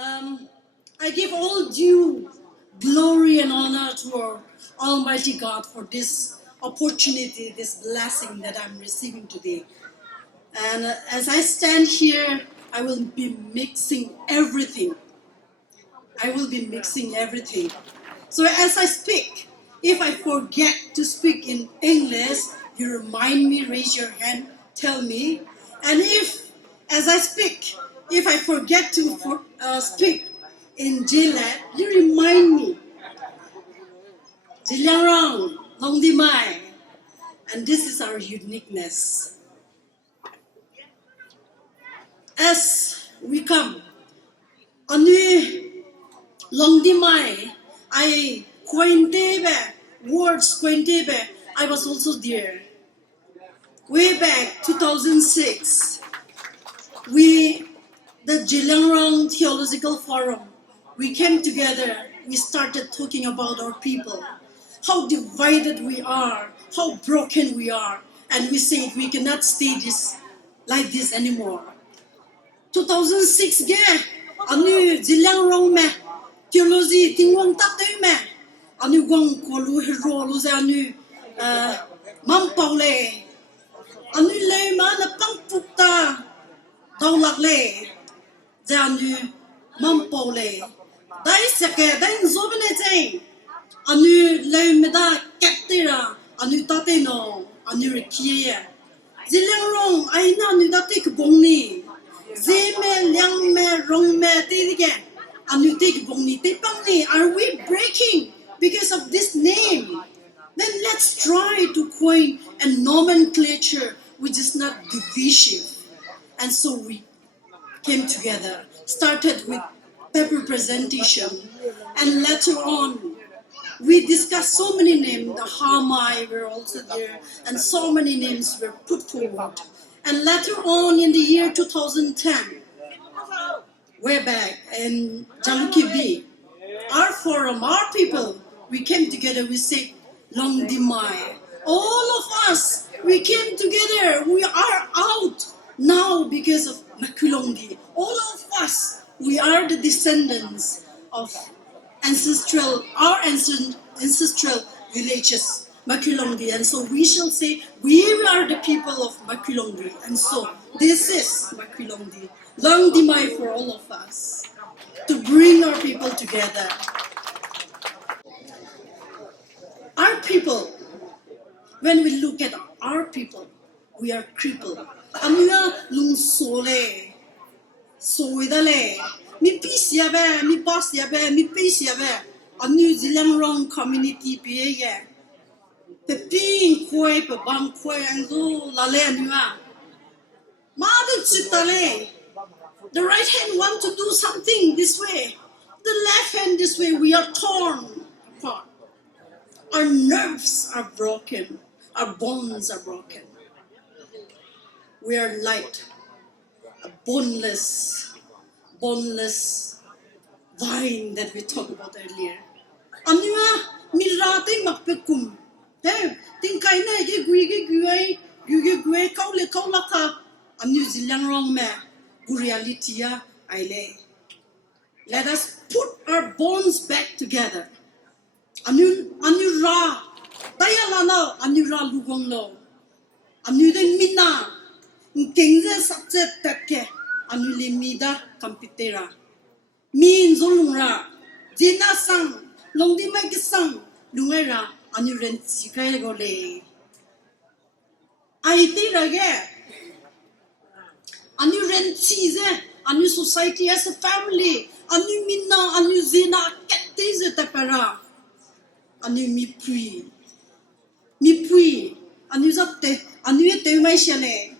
I give all due glory and honor to our Almighty God for this opportunity, this blessing that I'm receiving today. And as I stand here, I will be mixing everything. So as I speak, if I forget to speak in English, you remind me, raise your hand, tell me. And if, as I speak, if I forget to speak in Jilet, you remind me. Jiliangrong, Luangdimai. And this is our uniqueness. As we come, Anu Luangdimai, I words I was also there. Way back 2006, the Jiliangrong Theological Forum, we came together, we started talking about our people, how divided we are, how broken we are, and we said we cannot stay like this anymore. 2006 anu Jiliangrong me theology tingwang tatay me anu gong kolu hero lu za anu mampau le anu le ma na pangpukta daulak le za anu mampau le dai sake dai zobne chai anu le me da kaptira anu tatay no anu rekie Jiliangrong ai na anu tatay kbongni Zeme, Liangme, Rongme, Tidige, Anutik Bongni, Tipangni, are we breaking because of this name? Then let's try to coin a nomenclature which is not divisive. And so we came together, started with paper presentation, and later on we discussed so many names. The Hamai were also there, and so many names were put forward. And later on in the year 2010, way back in Jalukibi, our forum, our people, we came together, we said, Luangdimai. All of us, we came together, we are out now because of Makulongi. All of us, we are the descendants of our ancestral villages. Makulongi, and so we shall say we are the people of Makulongi, and so this is Makulongi, Luangdimai for all of us, to bring our people together. Our people, when we look at our people, we are crippled. Amiga lung sole, soidale, mi pisiabe, mi pasiabe, mi pisiabe, a New Zealand community PA. The ping koi pe bang koi ango la le anua. Mother chitale. The right hand want to do something this way. The left hand this way. We are torn apart. Our nerves are broken. Our bones are broken. We are like a boneless vine that we talked about earlier. Anua mirate makpekum. Think I know you call it a New Zealand me Gurialitia Aile. Let us put our bones back together. Anu ra Tayalana anu ra lugonglo. Anu den mina Kingza subject take anu limida computera. Min zolungra Jina sang Luangdimai sang Lungera anu ren sikai gole. IT rage anu ren cheese anu society as a family anu minna anu zina ketize tapara anu mi pui anu zatte anu ete mai shale.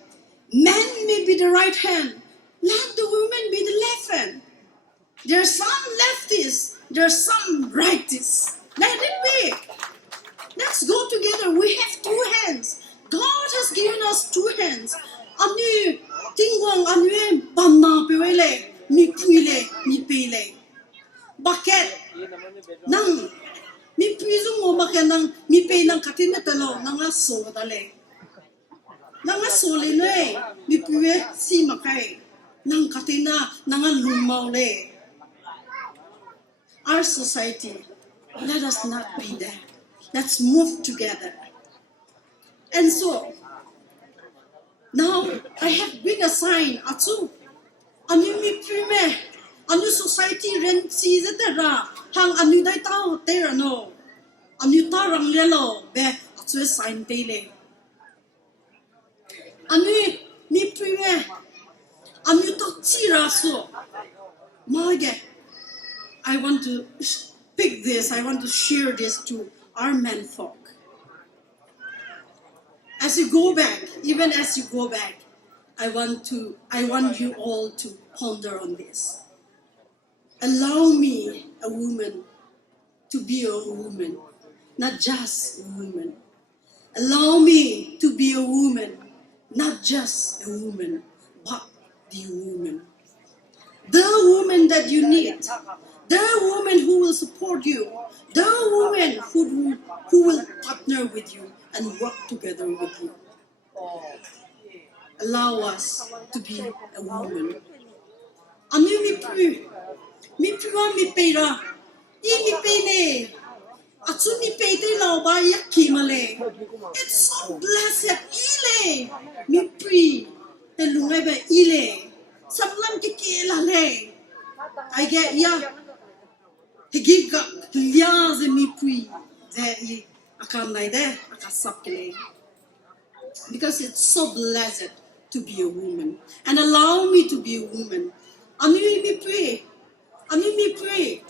Men may be the right hand, let the women be the left hand. There are some leftists, there are some rightists. Let it be. Let's go together. We have two hands. God has given us two hands. Anu tingwang anu banna pewele mi puile mi pele. Bucket nang mi puizung mo makanang mi pe nang katina talo nang aso dale. Nang aso le ne mi puwe si makai nang katina nang lumau le. our society, let us not be that. Let's move together. And so, now I have been assigned a new prime, a new society rent season hang a new data there no, a new tarang yellow, be a sign daily. A new prime, a new tira so. I want to pick this, I want to share this to our menfolk. As you go back, even as you go back, I want you all to ponder on this. Allow me, a woman, to be a woman, not just a woman. Allow me to be a woman, not just a woman, but the woman. The woman that you need, the woman who will support you, the woman who will partner with you and work together with you. Allow us to be a woman. Ami mi pru mi pera, mi pene. Atsu mi pete lao ba yakki male. It's so blessed. Ile mi pri te lungai ba ile. Samlam ki la le. I get ya. Hegeu liya ze mi pri ze akan nai de akasap kele. Because it's so blessed to be a woman. And allow me to be a woman. Ami mi pray. Ami mi pray.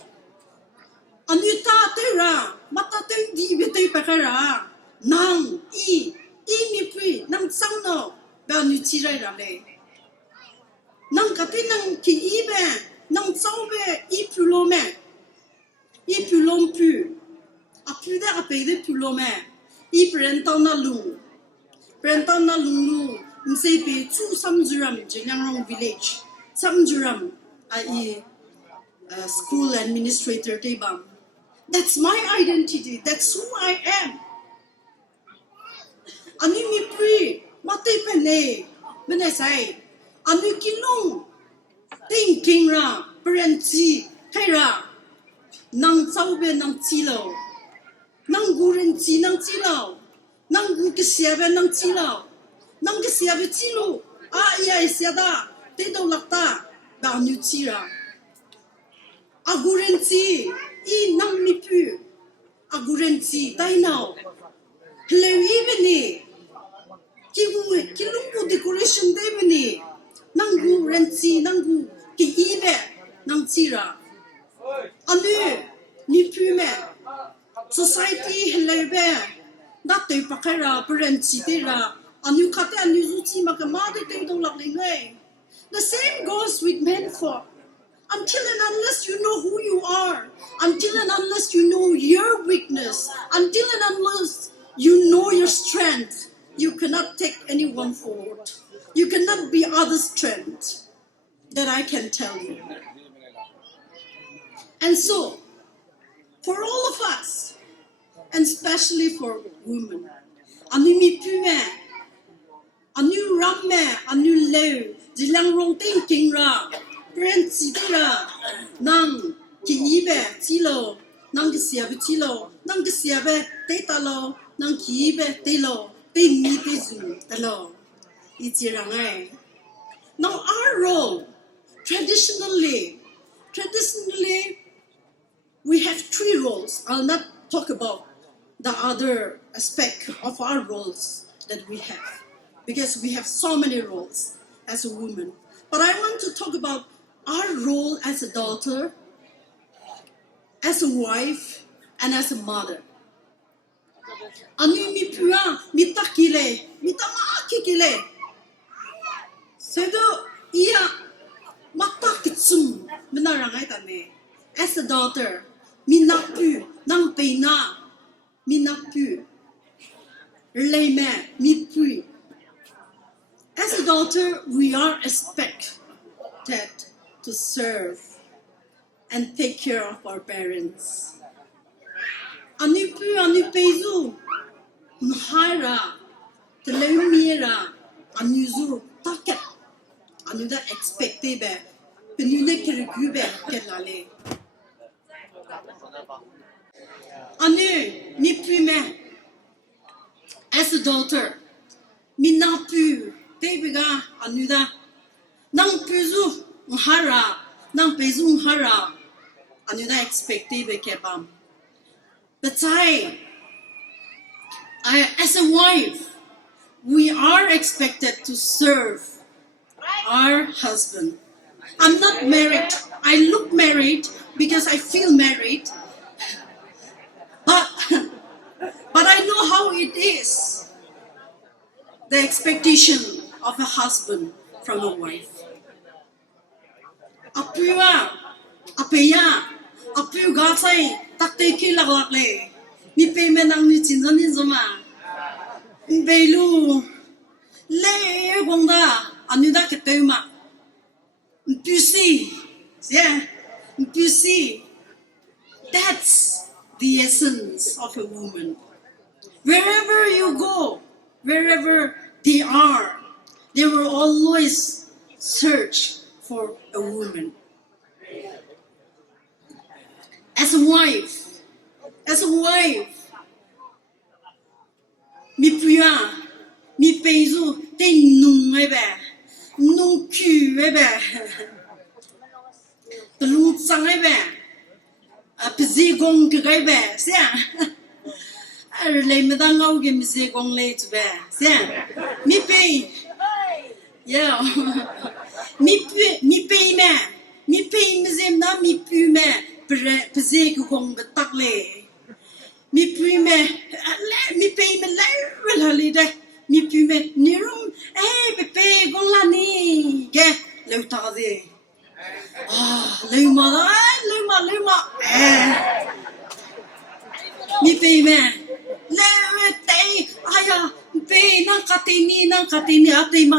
Ami ta te ra. Mata te di bete pakara. Nang mi pray. Nang sang no. Ba nu tirai ra le. Nang kati nang ki ibe. Nang sao be I pulo me. I pulom pu. A pu da a pe de pulo me. I prentau na lu. Prentau na lulu, mse pe tu Samjuram, Jelangrong village. Samjuram, school administrator tebam. That's my identity. That's who I am. Ani mi pri, mate pene, mene say, ani kilong, thinking ra, parenti, kaira, nang saube nang tilo, nang gurenci nang tilo. Nang kesiabe nang tilo, nang kesiabe tilo, iya siada, te do lakta, ba nu tira. Agurenti, nang mipu, agurenti, dai now. Lewi bene, kilungu decoration de bene, nangu renti, nangu ki ibe, nang tira. Anu, mipu me, society helebe. Not the pakara, parenti tera, anu kate anu zuti makamade te do laklingue. The same goes with men for. Until and unless you know who you are, until and unless you know your weakness, until and unless you know your strength, you cannot take anyone forward. You cannot be others' strength. That I can tell you. And so, for all of us, and especially for women, anu mi pume, anu ramme, anu leu, Jelangrong thinking ra, prensi ra, nang ki ibe tilo, nang kesiabe tilo, nang kesiabe te talo, nang ki ibe telo, te mi te zu talo, itirangai. Now our role, traditionally, we have three roles. I'll not talk about the other aspect of our roles that we have, because we have so many roles as a woman. But I want to talk about our role as a daughter, as a wife, and as a mother. Anu mi pua, mi takile, mi tamakikile. Sedo iya matakitsum menarangai tane. As a daughter, mi napu, nang peina. Minapu, Leme, Mipui. As a daughter, we are expected to serve and take care of our parents. Anipu, Anipezu, Mhaira, Telemira, Anuzu, Taket, Anuda expected, Penune Kerugube, Kelale. Anu, mi pu me. As a daughter, mi na pu. Baby ga anu da. Nang pu zu hara, nang pe zu hara. Anu da expecte be kebam. But as a wife, we are expected to serve our husband. I'm not married. I look married because I feel married. But I know how it is. The expectation of a husband from a wife. Apua, apaya, apu gasai, takte ki lak le. Mi pe menang ni cinzan ni zoma. Belu, le gongda, anuda ketema. Pussy, yeah, pussy. That's the essence of a woman. Wherever you go, wherever they are, they will always search for a woman. As a wife, mi puya, mi peizu, te nung ebe, nung ku ebe, pelung sang ebe, pezi gong ebe, siya. Le medang au ge mize gong le tu be, siya. Mi pei, yeah, mi pei me, mize na mi pu me, pezi gong betak le. Mi pu me, mi pei me le le de, mi pu me nirum, pe gong la ni, ge le ta de. Le ma, mi pei me. Le te aya pe nang katini ate ma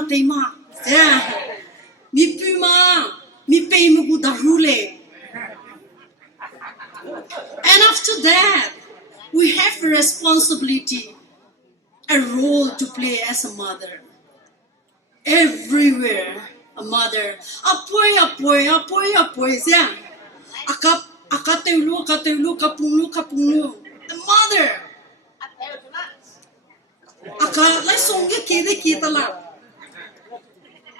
yeah mi puma mi pe mu darule. And after that we have a responsibility, a role to play as a mother. Everywhere a mother apoy yeah akatelu kapunu the mother. Aka Laisong ge kede kita la.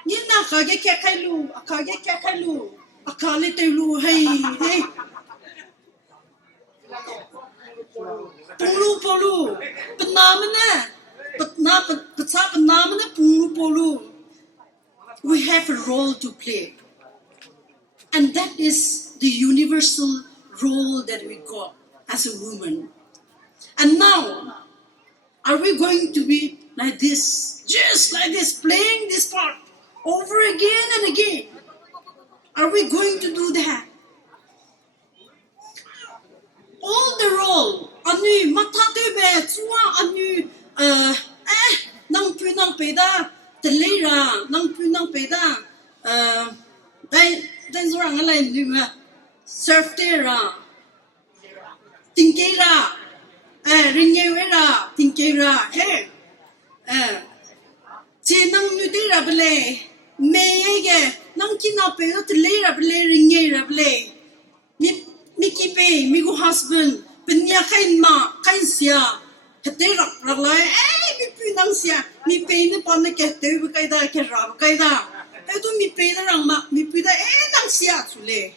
Ni na ka ge kai lu, aka le te lu hey. Polu, penamana, polu. We have a role to play, and that is the universal role that we got as a woman. And now, are we going to be like this, just like this, playing this part over again and again? Are we going to do that? All the role, anu matate be, tua anu nang peda, telera, nang peda, dan orang lain juga, surf tera, tingkera. Ringera, tinkera, hey, nang nutera bele, mege, nang kinape, not lera bele, ringera bele, Miki pe, migo husband, penya kain ma, kain sia, hetera, ralai, mi pinang sia, mi pe ne pone kete, kaida, kerab, kaida, eto mi pe na rang ma, mi pida, nang sia tule.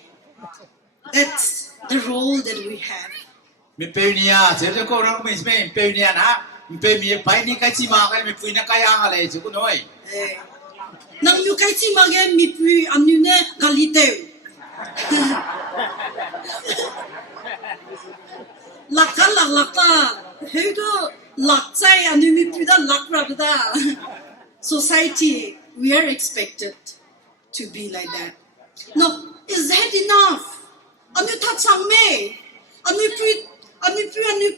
That's the role that we have. Mi peunia, saya ko orang mis me peunia na, mi pe mi pai ni kai chi ma kai mi pui na kai ang ale chu noi. Nang mi kai chi ma ge mi pui anu ne galite. Lakta, hedo lakzai anu mi pui da lakra da. Society, we are expected to be like that. No, is that enough? Anu ta chang me, anu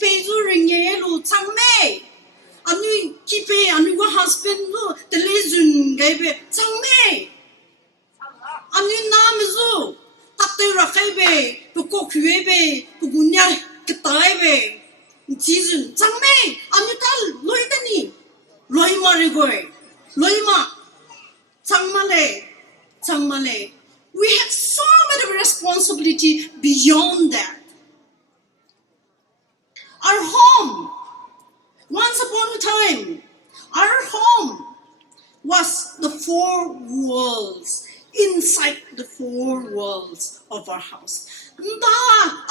pe zu ring ye lu chang me. Anu kipe anu go husband lu the lezun gai be chang me. Anu nam zu tatte ra kai be to ko khue be to gunya ketai be. Jizun chang me anu tal loi da ni. Loi ma re goi. Loi ma chang ma le. We have so much responsibility beyond that. 4 walls, inside the 4 walls of our house. Nda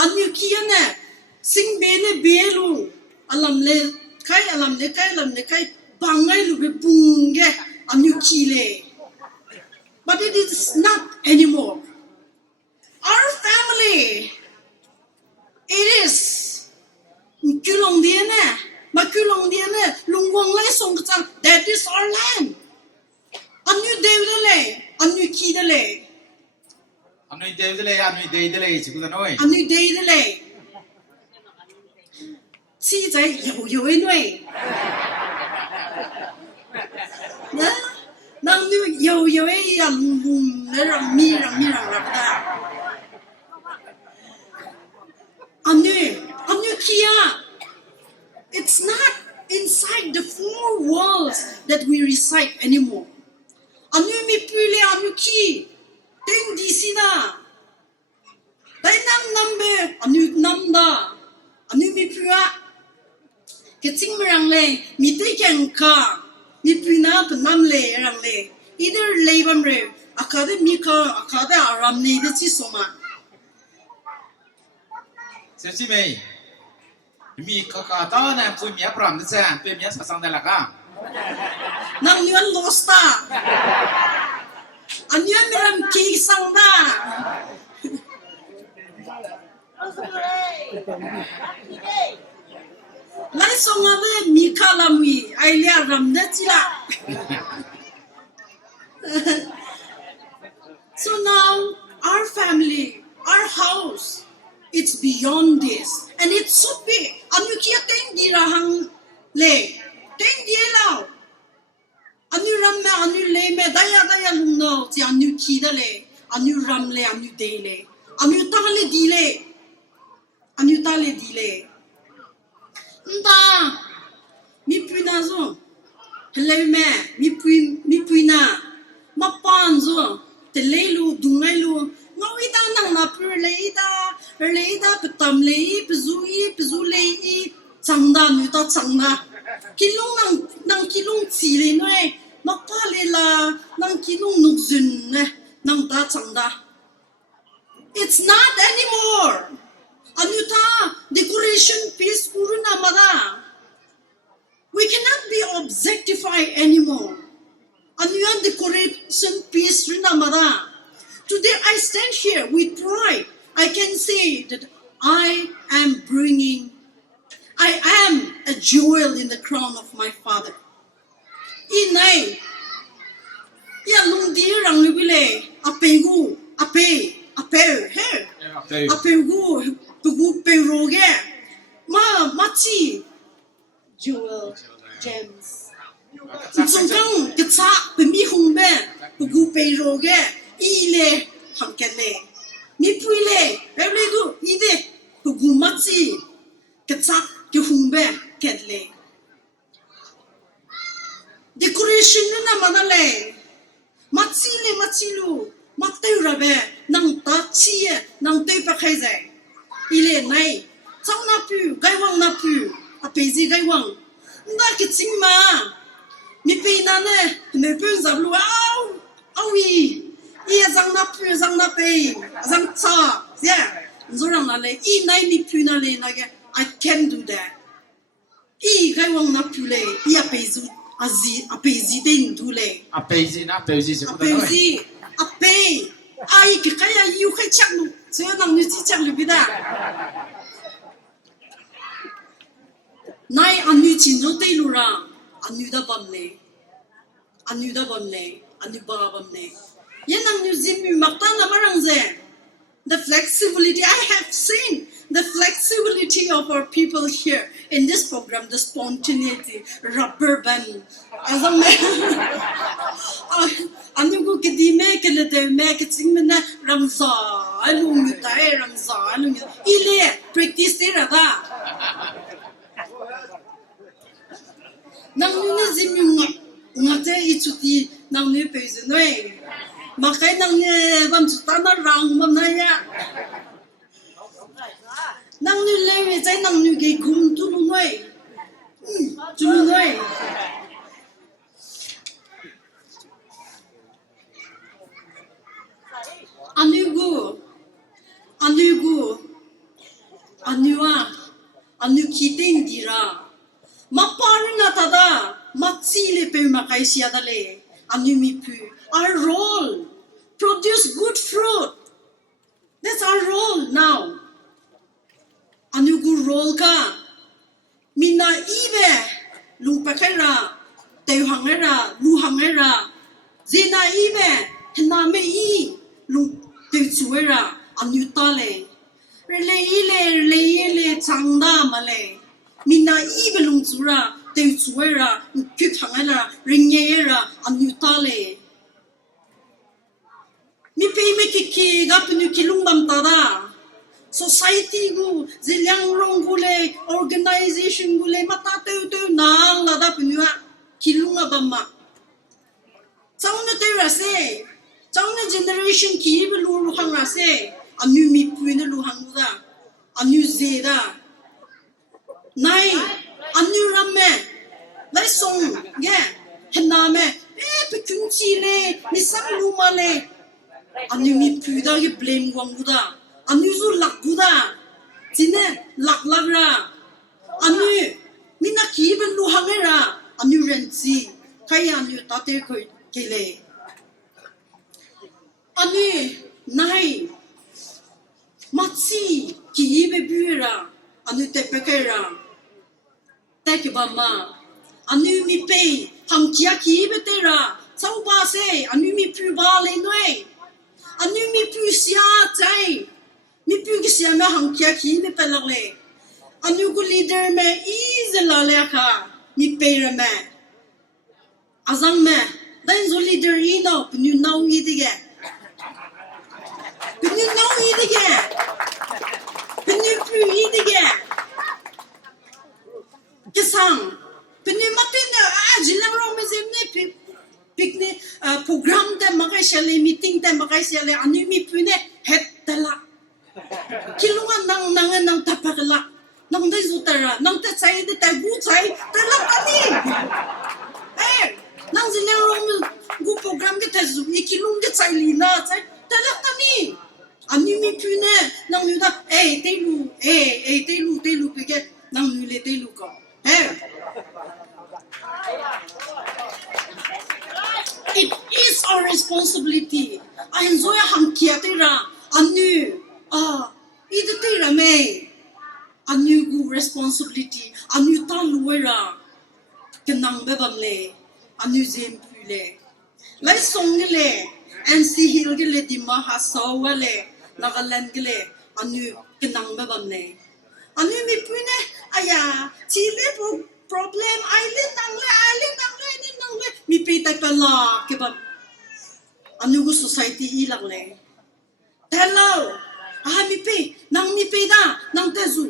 anyu kiane sing bene belu alam le kai bangai lu be bunge anyu kile. But it is not anymore. Our family, it is Kulong Diane, Makulong Diane, Luangdimai Laisong, that is our land. Anu Devile, Anu Kidale, Anu Daydele, Chikudanoi. Anu Devile. See, they you anyway. Nang you Anu Kia. It's not inside the 4 walls that we reside anymore. Anu mi pule anu ki. Ten disina. Dai nambe anu namda. Anu mi pua. Keting merang le mi te ka. Mi puna penam le rang le. Either labam re. Akade mi ka akade aram ne de chi soma. Sesi mei. Mi kakata na pui mi apram de san, pe mi sasang de la ka. Nang yuan losta. Anyan miram ki sang da. Laisong ave mi kalamwi ai lia ram de chila. So now our family, our house, it's beyond this, and it's so big. Anu kia teng dirahang le, teng dia lao. Anu ram me, anu le me, daya lungno, ti anu kida le, anu ram le, anu de le, anu ta le di le, anu ta le di le. Nda, mi puna zo, le me, mi puna, ma pan zo, te le lu, dungai lu. Ngawi da nang na pur leida petam lei pezu lei changda nu ta changna kilung nang kilung chi le noi ma pa le la nang kilung nuk zun ne nang ta changda. It's not anymore. Anuta decoration piece uruna mara. We cannot be objectified anymore. Anuan decoration piece runa mara. Today I stand here with pride. I can say that I am a jewel in the crown of my father. Inay, ya lungdi rang bile, apegu, apegu, pegu peroge, machi, jewel, gems. Sungkang ketsa pemi hungbe, pegu peroge. Ile hankele mi puile every do ide gumachi ketsak ke humbe kedle decoration na manale machilu matay rabe nang ta chi nang tay pa khaizai ile nai chang na pu gaiwang na pu apezi gaiwang nda kitsing ma mi pe na ne pu zablu awi iya zang na pe zang cha yeah zorang na le I nai mi pu na le na ge I can do that I gai wang na pu le I apezi de ndu le Apezi se kuda noi. apezi ape ai ke kaya yu khai chak nu so nang ni chi chak lu bida nai anu chin zo te lu ra anu da bam le anu ba bam le the flexibility, I have seen the flexibility of our people here in this program, the spontaneity, rubber band. As a man, I'm going to get the make it sing me Ramza, I don't Ramza, Ile, practice it. Ngate ituti nang ne pese noi makai nang ne bam tutana rang mam na ya nang ne le zai nang ne ge kum tu lu noi Anugu, anua, anu kiting dira. Maparna tada, matsile pe makaisia dale, anu mipu. Our role, produce good fruit. That's our role now. Anugu role ka, mina ibe, lupakera, teuhangera, luhangera, zina ibe, hename I, teuzuera, anutale. Rele changda male. Mina ibe lungzura, teuzuera, kuthangera, ringera, anutale. Mi pay me kiki gapnu kilungbam tada. Society gu, zilang rong gule, organization gule, matateu teu nang lada punua kilunga bama. Chauna te rase, chauna generation ki belu luhang rase, anu mi puina luhang da, anu zeda. Nai, anu ramme, Laisong, yeah, hename, pekunchi le, misang lumale. Anu mi puda ge blame guanguda. Anu zu lakguda. Zine laklagra. Anu mina kiben luhangera. Anu renzi. Kaya anu tate koi kele. Anu nai. Matsi kibe buera. Anu tepekera. Tekibama. Anu mi pay. Hamkia kibe tera. Sao ba se. Anu mi puba le noe. Anu mi pu sia chai. Mi pu ki sia na hang kia ki me pelale. Anu ku leader me is la le ka. Mi pe me. Azang me. Dan zo leader ino pnu nau I dige. Pnu nau I dige. Pnu pu I dige. Kesang. Pnu matena jilang ro me zemne picnic program te makai shale meeting te makai shale anu mi pune het tala kilunga nang tapakala nang dai zutara nang te chai de ta gu chai tala kani nang zile rom gu program ke te zu kilung ke chai lina chai tala kani anu mi pune nang nu da te lu pike nang nu le te lu ko It is our responsibility. I enjoy hamkiatira anu idetira me anu gu responsibility anu taluera kenang bebamle anu zempule Laisong le Iheule Hegeu dimma hasawale Nagaland gele anu kenang bebamle anu mi pune aya chile problem island nangle mi pe ta pala ke ba anu gu society I lagle hello mi pe da nang tezu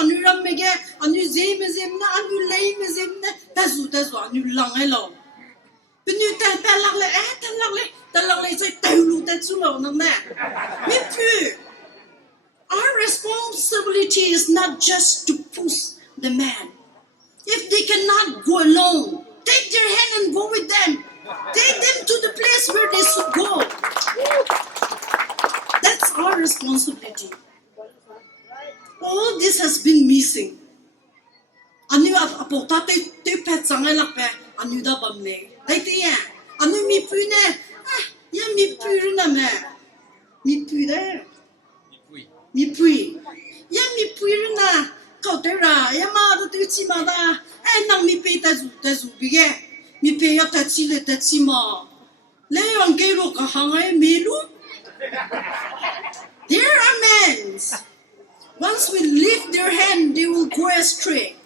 anu ram mege anu zem na anu lei me zem na tezu anu lang hello penu ta lagle sai telu tezu lo nang na mi pu our responsibility is not just to push the man. If they cannot go alone, take their hand and go with them. Take them to the place where they should go. That's our responsibility. All this has been missing. Anu apota te pet sangai lakpe anu da bamne. Dai ya anu mi pune ya mi puna me. Mi pune. Mi pui. Ya mi puina. Kau tera, ya ma tu ci ma da, nang mi pe ta zu bige, mi pe ya ta ci ma, le yang ke lo ka hangai melu. There are men. Once we lift their hand, they will go astray.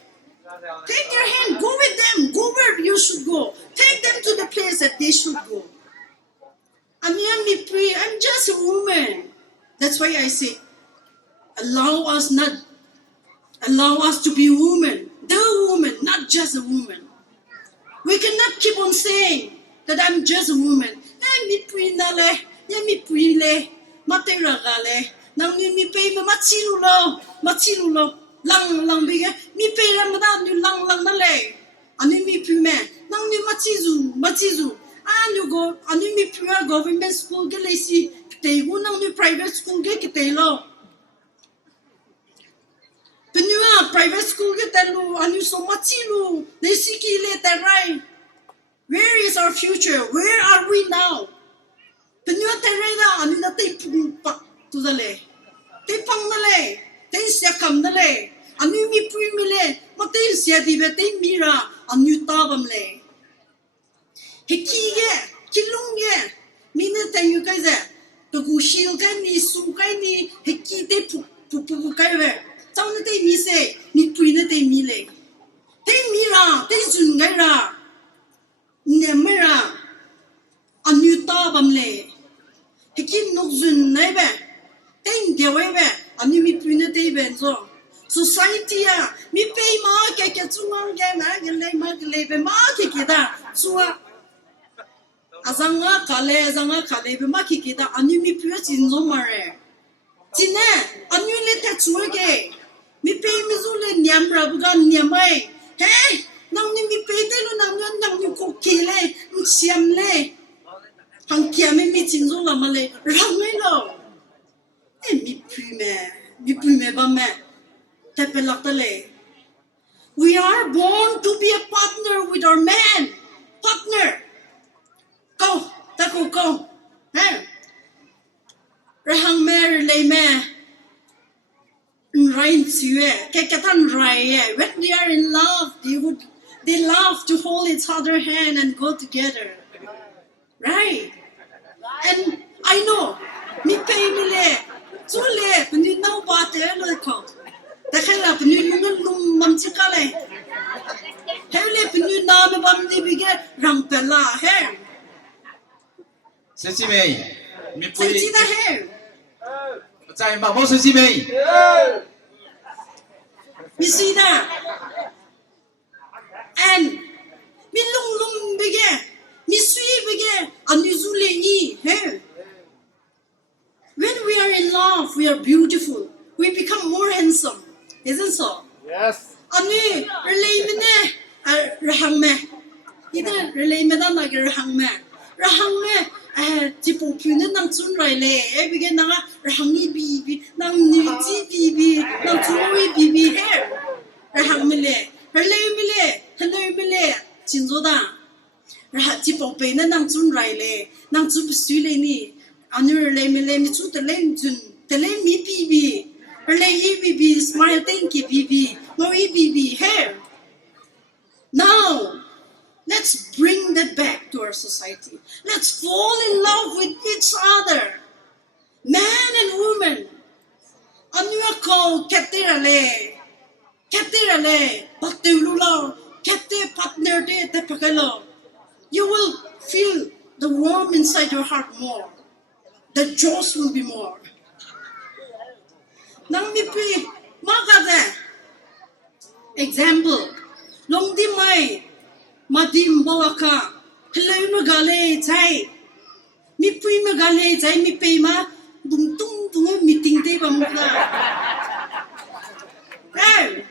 Take their hand, go with them, go where you should go. Take them to the place that they should go. I'm just a woman. That's why I say, allow us to be women, the woman, not just a woman. We cannot keep on saying that I'm just a woman. Mi pui na le, mi pui le, matera gale, nang mi pay machilu lo, lang biga, mi pay ramada nu lang na le, ani mi pui me, nang mi machizu, anu go anu mi pure government school ke lesi te gu nang nu private school ke te lo penua private school ke te lu anu so machi lu lesi ki le te rai. Where is our future? Where are we now? Penua te rai da anu na te pung pa tu da le te pang da le te sia kam da le anu mi pui mi le ma te sia di be te mira anu ta bam le Hikiye, kilungye, mina tayu kaise, tugu shil kai ni su kai ni hiki te pu kai we. Chau na te mi se, mi pui na te mi le. Te mi ra, te zun gai ra, ne me ra, anu ta bam le. Hiki nok zun nai be, te nge we be, anu mi pui na te ben zo. Society ya, mi pei ma ke chungang ke ma ke le be ma ke da, suwa. Azanga kale be ma kikida anu mi pure jinzo mare jine anu le ta chuge mi pe mi zu le nyam ra bu ga nyamai he nang ni mi pe te lu nang ni ko kele siam le hang kia mi jinzo la male rang le lo e mi pu me ba me te pe la tale. We are born to be a partner with our man. Partner. Go, go. Hey, rahang mer le me, rain sue, kekatan rai. When they are in love, they love to hold each other hand and go together, right? And I know, mi pay mi le, so le, when you know what they're like, the hell up, you know, mamchikale. Hey, le, when you know me bam di bige rampella, hey. Sisi mei, mi pui. Sisi da hai. Cai ma mo sisi mei. Mi see that. And mi lung bige, mi sui bige, anuzule ni. Hey. When we are in love, we are beautiful. We become more handsome, isn't so? Yes. Anu relay me rahang me. Ida relay me da na rahang me. Rahang me. Tipo pune nang chun rai le bige nang rahangi bi nang ni ji bi nang chui bi he rahang me le hello me le jinzo da ra tipo pe nang chun rai le nang chu su le ni anu le me le ni chu te le chun te le mi bi le yi bi smile thank you bi no yi bi he. Now let's bring that back to our society. Let's fall in love with each other. Man and woman. Anu ko katerale. Patulula. Kate partner de te pakalo. You will feel the warmth inside your heart more. The joys will be more. Nang mipi magade. Example. Luangdimai. Madimbau ka, Iheule Hegeu chai, mi pui magale chai mi pei ma dung meeting day bamula. Hey,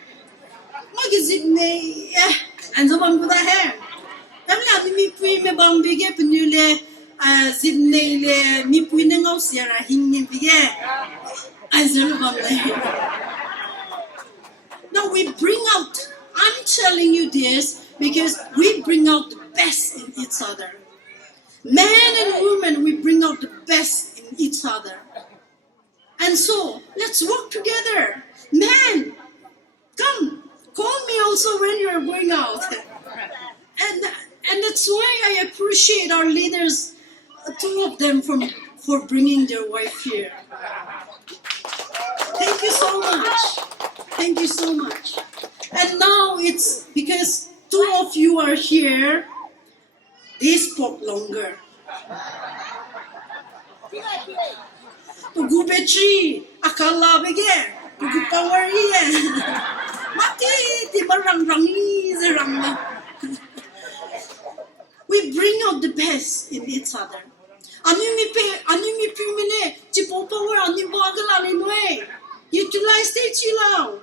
magazine ne, anjo bamula hai. Tamla mi pui me bambige penule, zidne le mi pui ne ngau siara hingin bige, anjo bamula. Now we bring out. I'm telling you this. Because we bring out the best in each other. Man and woman, we bring out the best in each other. And so, let's work together. Man, come, call me also when you're going out. And that's why I appreciate our leaders, two of them for bringing their wife here. Thank you so much. Thank you so much. And now it's because two of you are here, they spoke longer. Tugu betri, akala bege, tugu power iye. Mati ti rangi zerang. We bring out the best in each other. Anu mi pi mine, tipo power anu bagala le noe. Utilize te chilau.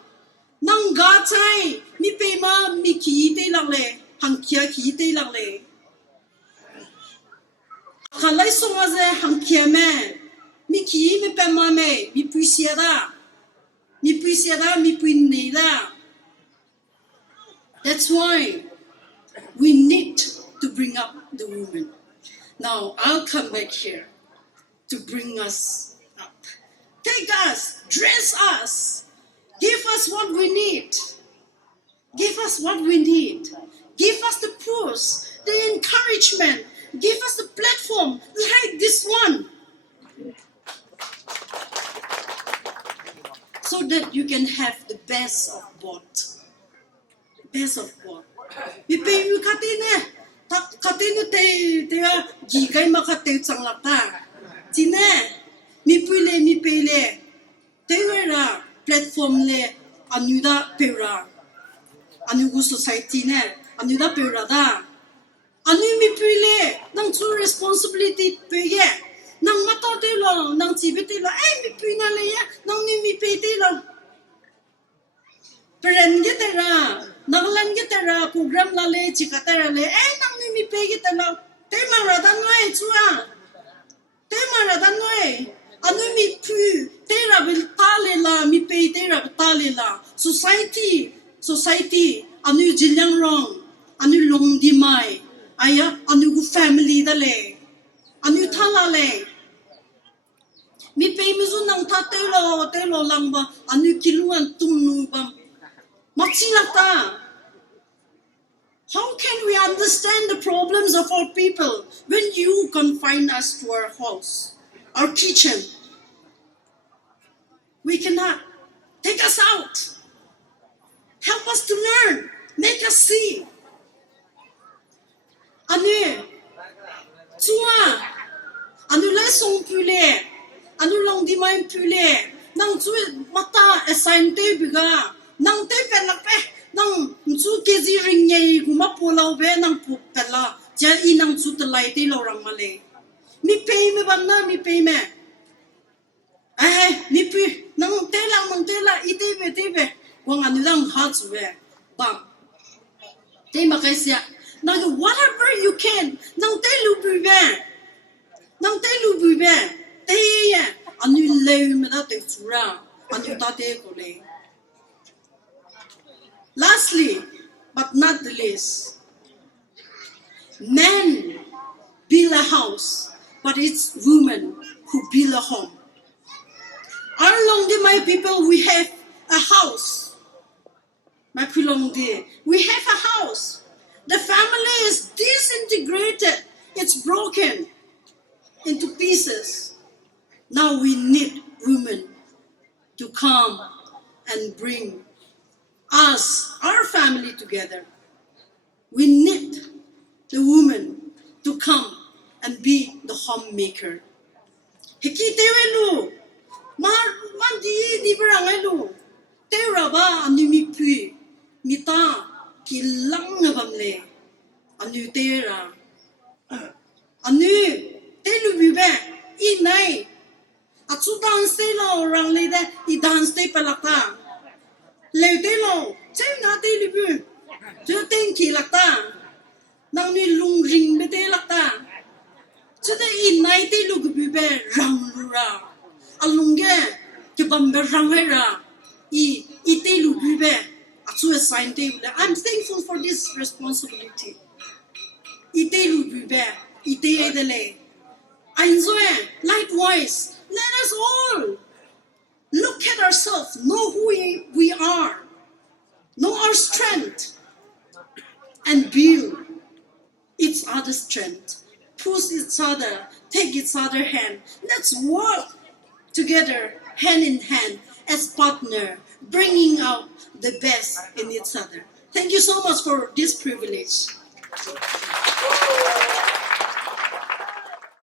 Nang ga chai mi pe ma mi ki te lang le hang kia ki te lang le Ka Laisong aze hang kia me. Mi ki mi pe ma me. Mi pui sia da. Mi pui sia da. Mi pui nei da. That's why we need to bring up the women. Now I'll come back here to bring us up. Take us, dress us, give us what we need. Give us what we need. Give us the push, the encouragement. Give us the platform like this one. So that you can have the best of both. Best of both. Mi pe mi katine. Katine te gi kai ma kate chang la ta. Tine mi pe le. Te ra platform le anuda pera. Anu society ne anuda pera da. Anu mi pe le nang true responsibility pe ye. Nang mata te lo nang chibe te lo mi pe na le ya nang ni mi pe te lo. Peren ge te ra. Naglan kita ra program la le chikatera le nang ni mi pe kita la te maradan noi chua te maradan noi anu mi pu te ra bil tale la mi pe te ra tale la society anu jilang rong anu Luangdimai aya anu gu family da le anu thala le mi pe mi zu nang tha te lo lang ba anu kiluan tumnu ba Machilata. How can we understand the problems of our people when you confine us to our house, our kitchen? We cannot. Take us out. Help us to learn. Make us see. Anu, Tua, Anu Laisong pule, Anu Luangdimai pule, Nang Tui mata assign te biga. Nang te pelak pe nang su kezi ring ye guma polau be nang pu pela ja I nang su telai te lo rang male mi pe me ban na mi pe me mi pu nang te la ite be wang anu dang ha zu be bam te ma kai sia nang whatever you can nang te lu bu be te ye anu le me da te sura anu ta te ko le. Lastly, but not the least, men build a house, but it's women who build a home. Our Luangdimai people, we have a house. We have a house. The family is disintegrated. It's broken into pieces. Now we need women to come and bring us, our family together. We need the woman to come and be the homemaker. Heki tewelu, man di berangelu. Tewraba anu mi pui, mita kilang ngabamle. Anu tera, anu telu bibe inai. Atsu dance lo rang le de I dance te palaka. Le te lo, chay na te libu. Chay ten ki lakta. Nang ni lung ring be te lakta. Chay te inay te lu gubi be rang lura. Alungge, ke bambe rang hai ra. I te lu gubi be. Atsu assign te ule. I'm thankful for this responsibility. I te lu gubi be. I te edele. I enjoy. Likewise, let us all look at ourselves, know who we are, know our strength, and build each other's strength. Push each other, take each other's hand. Let's work together, hand in hand, as partner, bringing out the best in each other. Thank you so much for this privilege.